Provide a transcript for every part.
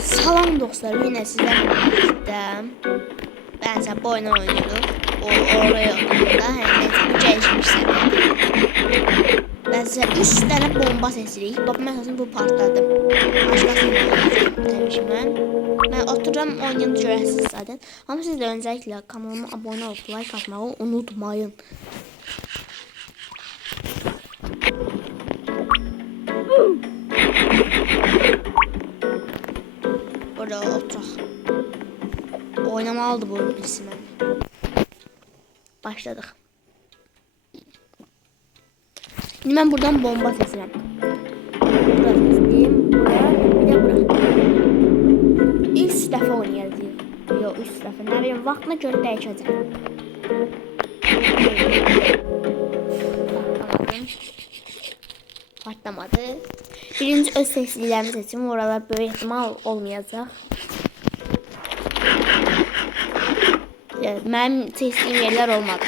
Salam dostlar, yine sizlerle birlikte benzer bu oyunu oynuyorduk. Oraya oynuyorduk. Bu gelişmiş seviyede. Ben size 3 tane bomba sesliyiz. Bak mesela bu partladı. Başkasını demişim ben. Ben otururam oyunu görəsiniz zaten. Ama siz de öncelikle kanalıma abone olup like atmayı unutmayın. Burada oturaq. Oynamalıdır bu birisi mən. Başladıq. Şimdi ben buradan bomba seçirəm. Burası seçeyim. Bir de bura. 3 dəfə oynayacağıq. Yox, 3 dəfə. Nə bilim, vaxtına görə dəyişəcəm. Patlamadı. Birinci öz seslilerimi seçim. Oralar böyle ihtimal olmayacak. Evet, benim seçtiğim yerler olmadı.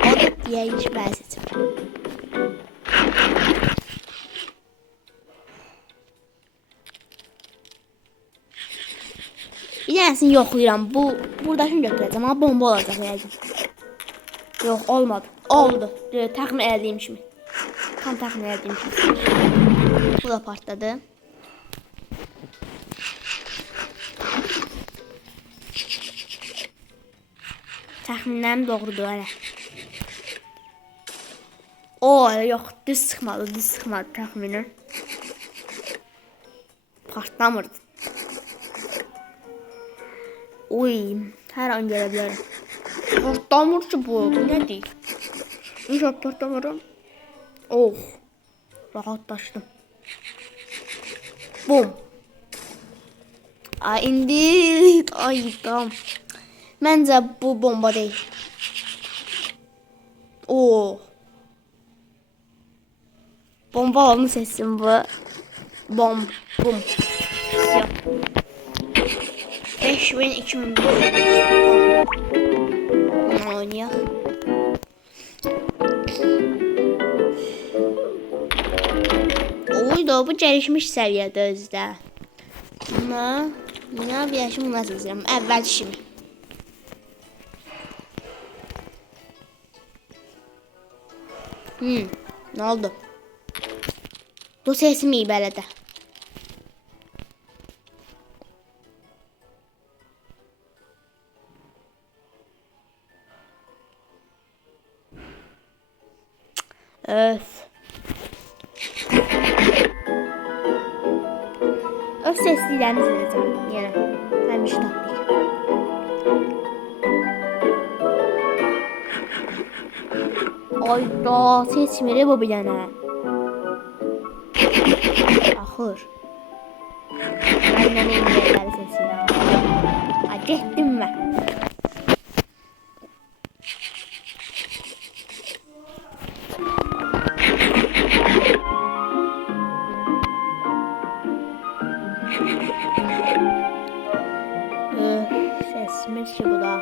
O da diye hiç ben seçim. Bir tanesini yoxlayıram. Buradakini götürəcəm ama bomba olacaq yəqin. Yox, olmadı. Oldu. Təxmin edeyim kimi. Tam təxmin edeyim kimi. Bu da partladı. Təxminlərim doğrudur hələ. Yox, düz çıxmadı təxminən. Partlamırdı. Oy, hər an gələ bilərəm. Partlamır ki bu nədir? İnşallah partlamırım. Oh, rahatlaşdım. Bum. İndi tamam. Məncə bu bomba değil. Bomba olmuş sesim bu. Bum. Siyah. 5000 Bunu oynayaq. Da bu gelişmiş səviyyədə özdə. Buna bir yaşım buna seçirəm. Əvvəl işimi. Ne oldu? Bu sesim iyi belədə. Öf. Öz seslilerini seçeceğim yine. Hemmiş taktik. Ayda seçmeli bu bilene. Axır. Benden en yerleri seçiyorum. Hadi ettim ben. Sesimiz ki bu da.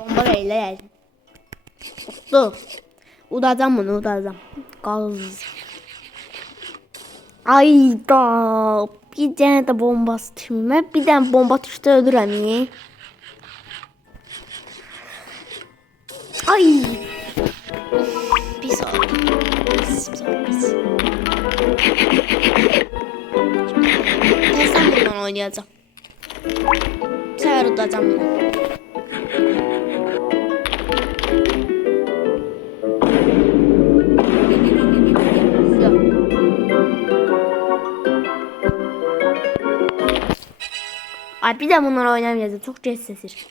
Bomba ile geldim. Dur. Udacağım bunu udacağım. Gaz. Ayda. Bir tane de bomba düşmüyor. Bir tane bomba düştü öldürəm. Ay. Pis oldu. Pis. Testten bundan oynayacağım. Bir sefer udacağım bunu. Ay bir de bunları oynamayacağız. Çok geç sesir.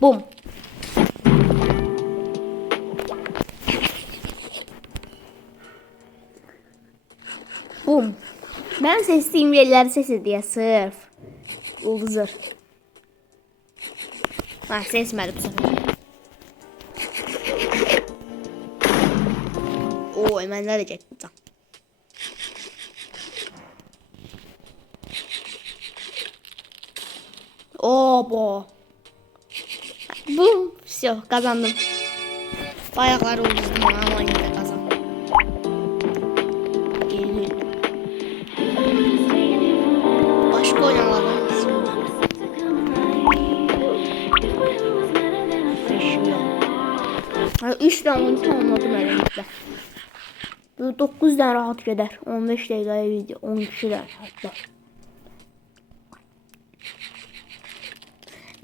Bum. Bum. Ben seçtiğim yerleri ses diye sırf. Ulduzlar. Ha, seçmedi bu sefer. Oo, hemen de gelecek buradan. Oo, bu. Все, kazandım. Bayakları ulduzum ama yine de kazandım. Geliyor. Başka oynamalıyım. 3 tane oyun tamamladım elimizde. 9 tane rahat gider. 15 dakikaya video. 10 kişiler hatta.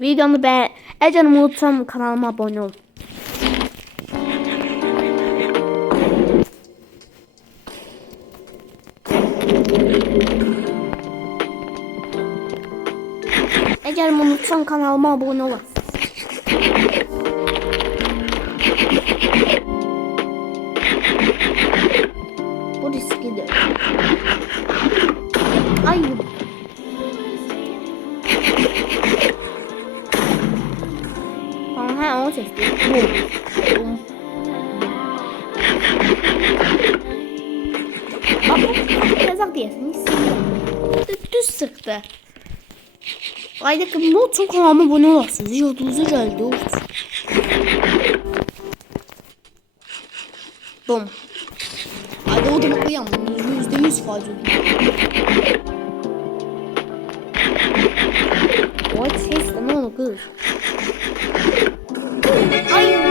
Videomu eğer unutsam kanalıma abone olun. Eğer unutsam kanalıma abone olun. Bu risklidir. Ay. Ha, o sesli. Bum. Bak, yazak diyesin. Düz sıktı. Aydaki bu çok kanalıma abone olasınız. Yolduğunuzu geldi olsun. Bum. Ayda o da koyalım. %100 fazla. What ses de ne olur kız? Ay.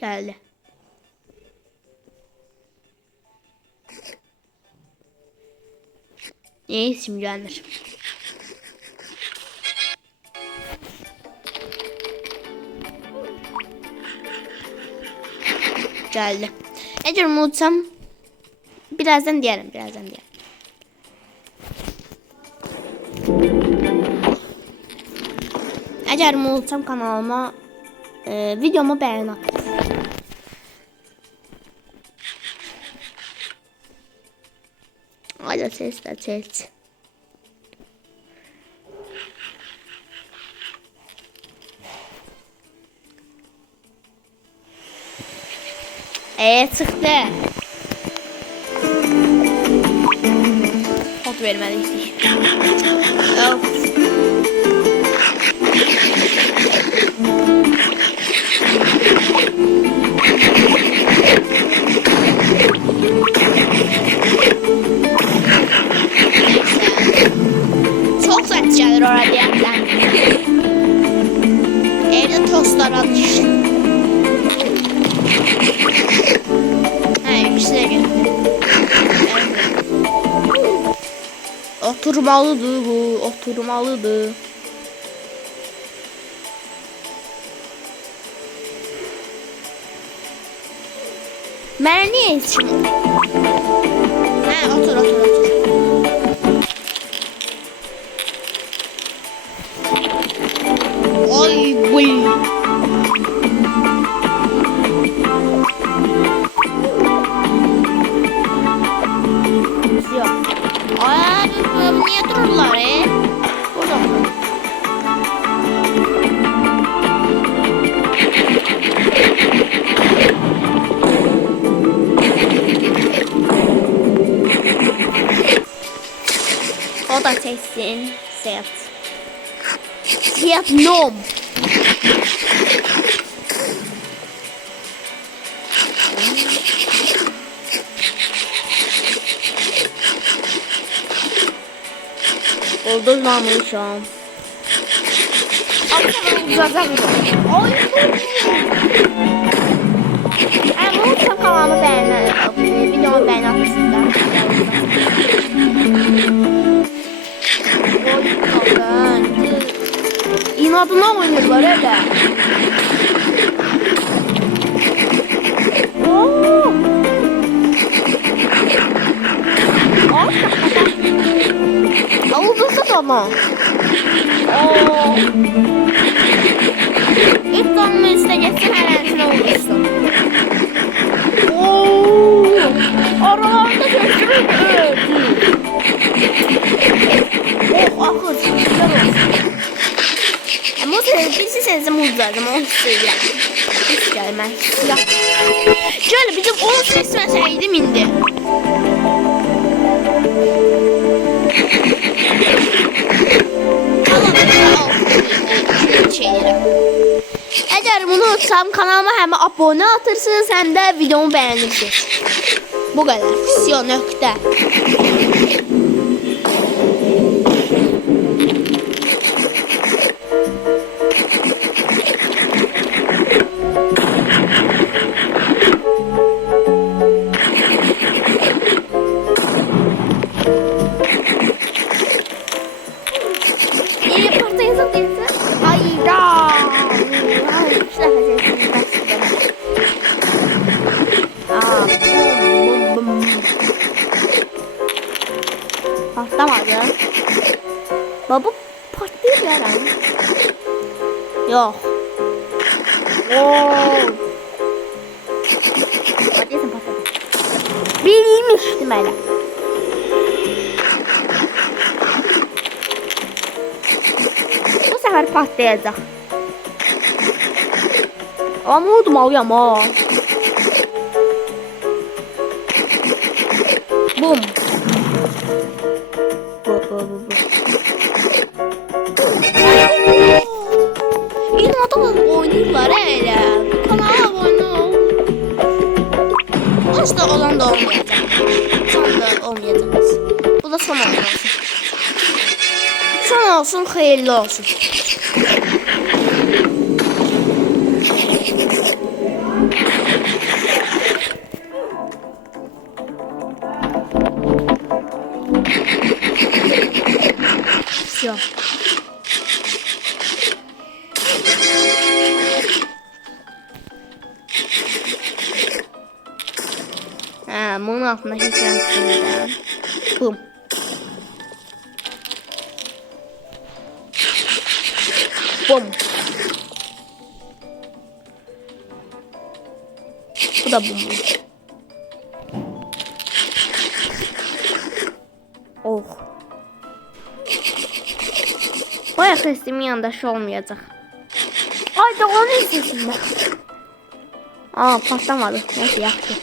Geldi. İyi isim gelir. Geldi. Eğer unutsam birazdan diyelim. Eğer unutsam kanalıma videomu beğen atın. Hadi ses. Çıktı. Kod vermeliyiz. Of. Çok saç gelir orada yerden. Evde tostlar alış. İkisi de geldi. Oturmalıdır bu, oturmalıdır. Ben niye içim? Ha, otur. Ay bu. Niye dururlar Burada mı? O da seçsin. Siyah nom. Doldurmamışım. Uzaktan ay. Ama çok kanalıma beğenin. Videomu beğenin atmışsınlar. İnadına oynuyorlar öyle. Aldırsa da ama. Oo. İlk qanımın üstə geçsin, hələnsinə olursun. Oo. Aralarında keçirir. Oh, axır. Güzel olsun. Ama o sevgilisi sensin muzlardım. Onu istəyirəm. Hiç gəlməz. Ya. Şöyle bizim 10 seçmeseydim indi. Eğer bunu unutsam kanalıma hem abone atırsınız hem de videomu beğenirsiniz. Bu kadar. Sio nokta. Patlamadı. Baba patlıyor yaran. Yok. Oo. Patlıyorsun patladı. Bilmiştim hele. Bu sefer patlayacak. Ama unutmalıyım ha. Bum. Yine adamlar oynuyorlar hele. Kanala abone ol. Asla olan da olmayacak. Son da olmayacağız. Bu da son olsun. Son olsun, hayırlı olsun. Все. Bunun altındaki transferden. Bum. Bum. Bu da bum. Oh. Bayağı sesimin yandaşı olmayacak. Ay da onun sesinde. Aa patlamadı. Neyse yaktı.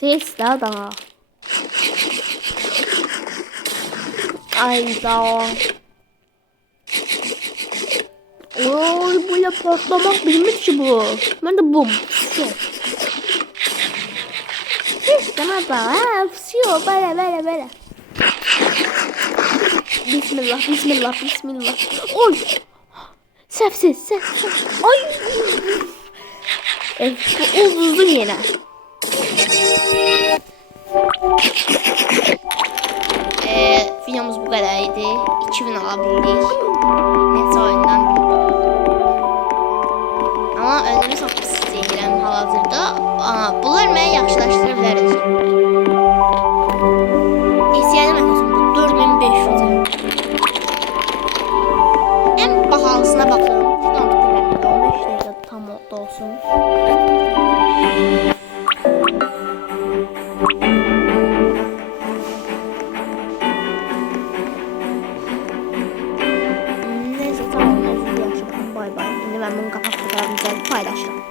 Ses daha. Ay da. Oy böyle patlamak bilmiş ki bu. Ben de bum. Ses bana da. Fsiyo böyle. Bismillah, bismillah, bismillah. Oy. Sefsiz. Ay. Uzdum yine. Videomuz bu kadarıydı. 2000 alabildik. Neyse oyundan ama özümü çok pis istəyirəm hal-hazırda. Ama bunlar mənə yaxşılaşdıra biləriz. İstəyənim əsasım bu 4500. En bahalısına bakın. 15 dəqiqə tam olsun. Neyse tamam. Bay bay. Şimdi ben bunu kapatıp paylaşacağım.